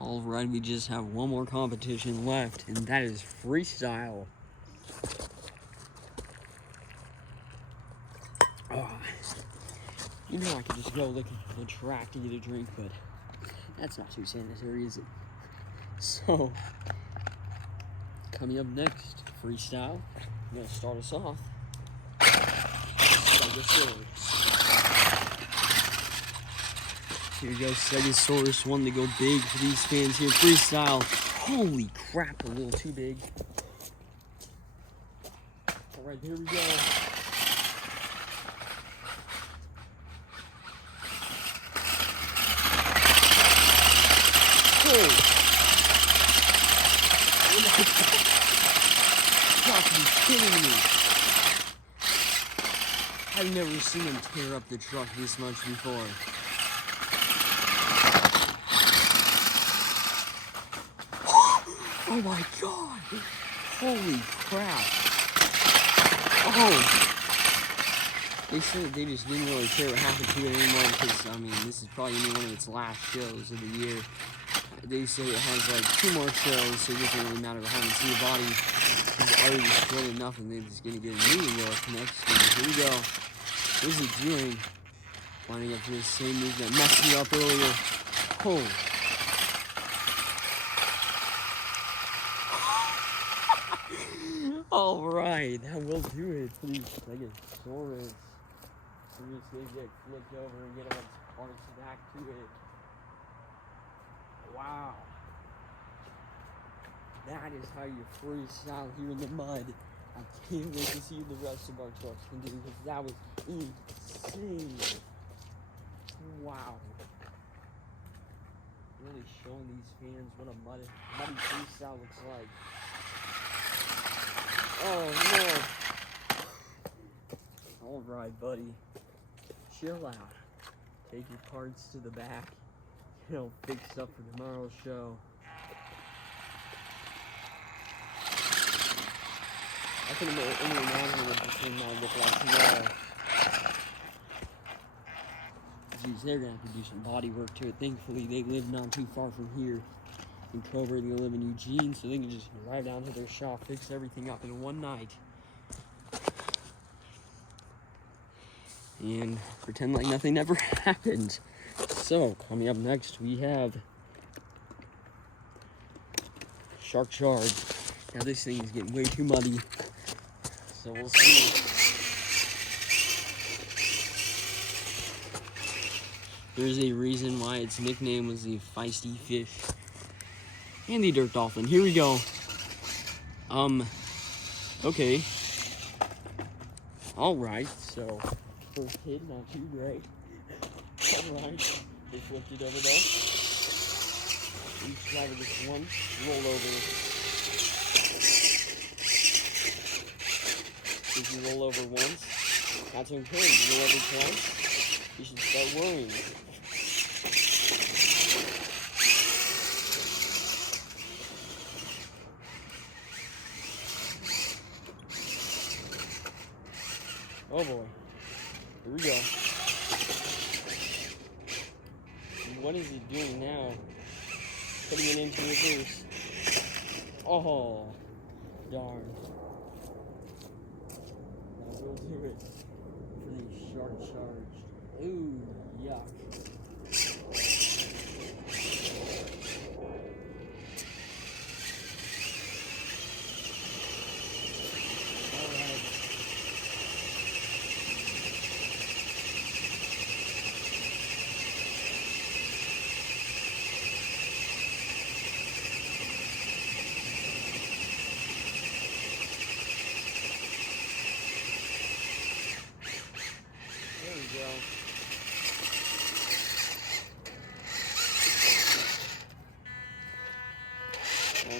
Alright, we just have one more competition left, and that is freestyle. You know I could just go looking for the track to get a drink, but that's not too sanitary, is it? So, coming up next, freestyle. I'm gonna start us off. Here we go, Stegosaurus, one to go big for these fans here. Freestyle. Holy crap, a little too big. Alright, here we go. Oh! Gotta be kidding me. I've never seen him tear up the truck this much before. Oh my god! Holy crap! Oh! They said they just didn't really care what happened to it anymore because, I mean, this is probably one of its last shows of the year. They say it has like 2 more shows, so it doesn't really matter how to see the body. It's already destroyed enough, and they're just gonna get a new look next year. Here we go. What is he doing? Lining up for the same move that messed me up earlier. Oh. Alright, that will do it for these Stegosaurus. We're just gonna get flipped over and get all its parts back to it. Wow. That is how you freestyle here in the mud. I can't wait to see what the rest of our trucks can do because that was insane. Wow. Really showing these fans what a muddy freestyle looks like. Oh no. Alright, buddy. Chill out. Take your parts to the back. You know, fix up for tomorrow's show. I can only imagine what this thing might look like tomorrow. Geez, they're gonna have to do some body work to it. Thankfully, they live not too far from here in Coburg. They live in Eugene, so they can just drive down to their shop, fix everything up in one night, and pretend like nothing ever happened. So, coming up next, we have Shark Shard. Now, this thing is getting way too muddy, so we'll see. There's a reason why its nickname was the Feisty Fish and the Dirt Dolphin. Here we go. Okay. Alright, so first hit, not too great. Alright, they flipped it over though. Each side of this one, roll over. If you roll over once, that's okay. You roll over twice, you should start worrying. Oh boy. Here we go. What is it doing now? Putting it into reverse. Oh, darn. That will do it for the shark charge. Ooh, yuck.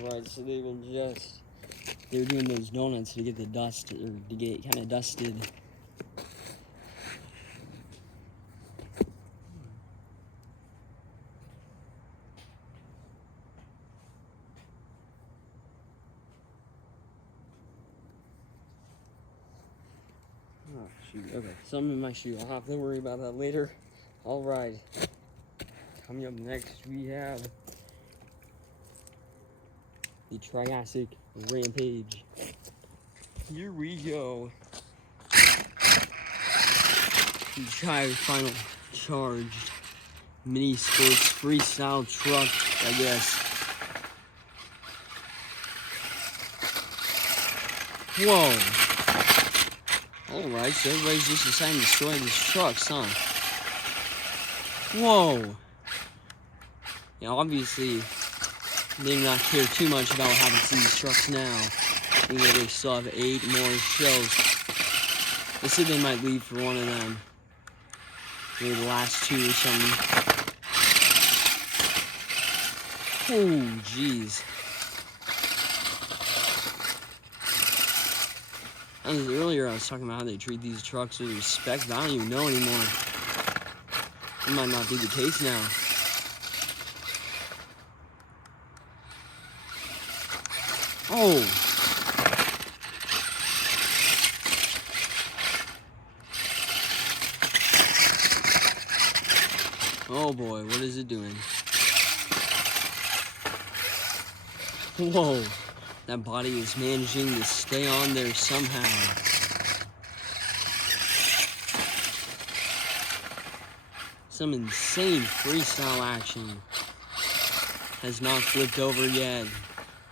Alright, so they will just, they're doing those donuts to get the dust, or to get kind of dusted. Oh, shoot. Okay, something in my shoe. I'll have to worry about that later. Alright. Coming up next, we have the Triassic Rampage. Here we go. The final charged mini sports freestyle truck, I guess. Whoa. Alright, so everybody's just deciding to destroy these trucks, huh? Whoa. Yeah, obviously, they do not care too much about what happens to these trucks now. Even though they still have 8 more shows. They said they might leave for one of them. Maybe the last 2 or something. Oh, jeez. Earlier I was talking about how they treat these trucks with respect, but I don't even know anymore. It might not be the case now. Oh! Oh boy, what is it doing? Whoa! That body is managing to stay on there somehow. Some insane freestyle action. Has not flipped over yet.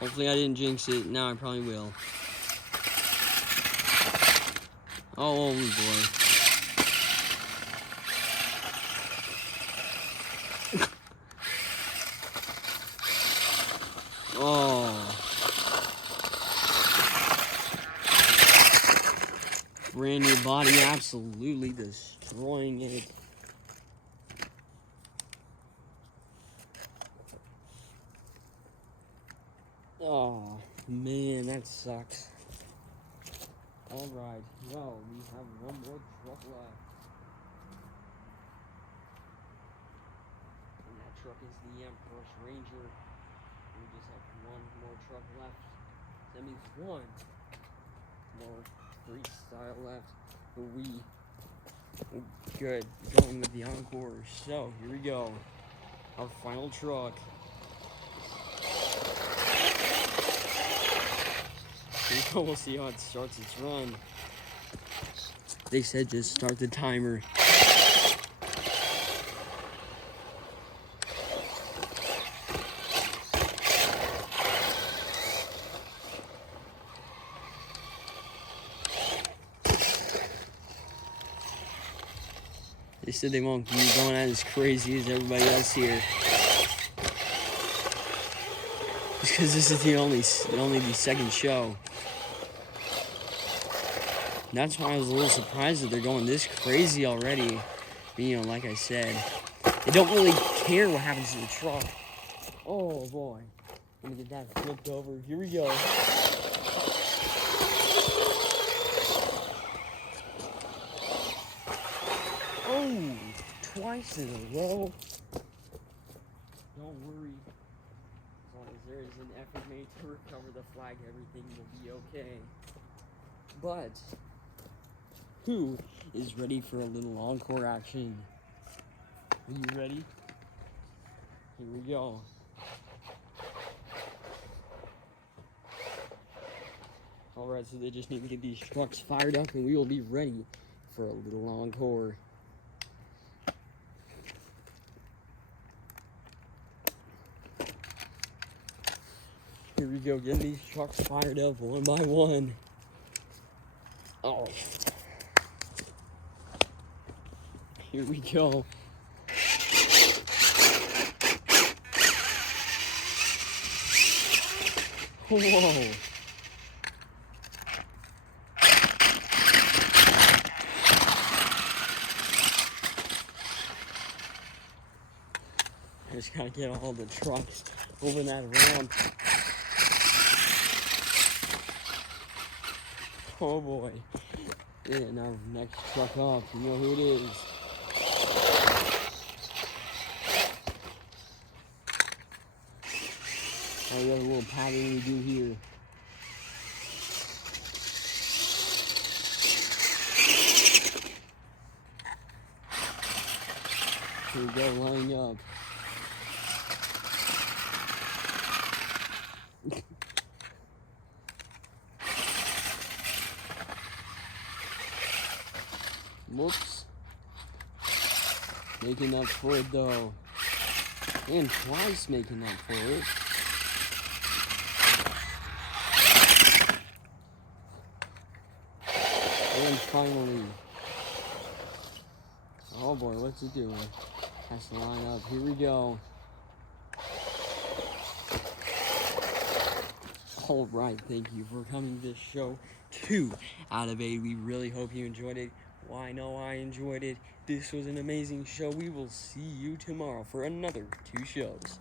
Hopefully I didn't jinx it. Now I probably will. Oh boy. Oh. Brand new body, absolutely destroying it. Oh, man, that sucks. Alright, well, we have one more truck left. And that truck is the Empress Ranger. We just have one more truck left. That means one more freestyle left. But we good. Going with the encore. So here we go. Our final truck. Here we go. We'll see how it starts its run. They said just start the timer. They said they won't be going out as crazy as everybody else here. Just because this is only the second show. And that's why I was a little surprised that they're going this crazy already. But, you know, like I said, they don't really care what happens to the truck. Oh boy. Let me get that flipped over. Here we go. Oh, twice in a row. Don't worry. As long as there is an effort made to recover the flag, everything will be okay. But who is ready for a little encore action? Are you ready? Here we go. Alright, so they just need to get these trucks fired up and we will be ready for a little encore. Here we go, getting these trucks fired up one by one. Oh. Here we go. Whoa. I just gotta get all the trucks over that ramp. Oh boy. Yeah, now next truck up. You know who it is. Oh, we have a little pattern we do here. Here we go, lining up. Whoops. Making up for it, though. And twice making up for it. And finally. Oh boy, what's it doing? Has to line up. Here we go. Alright, thank you for coming to this show. 2 out of 8. We really hope you enjoyed it. Well, I know I enjoyed it. This was an amazing show. We will see you tomorrow for another 2 shows.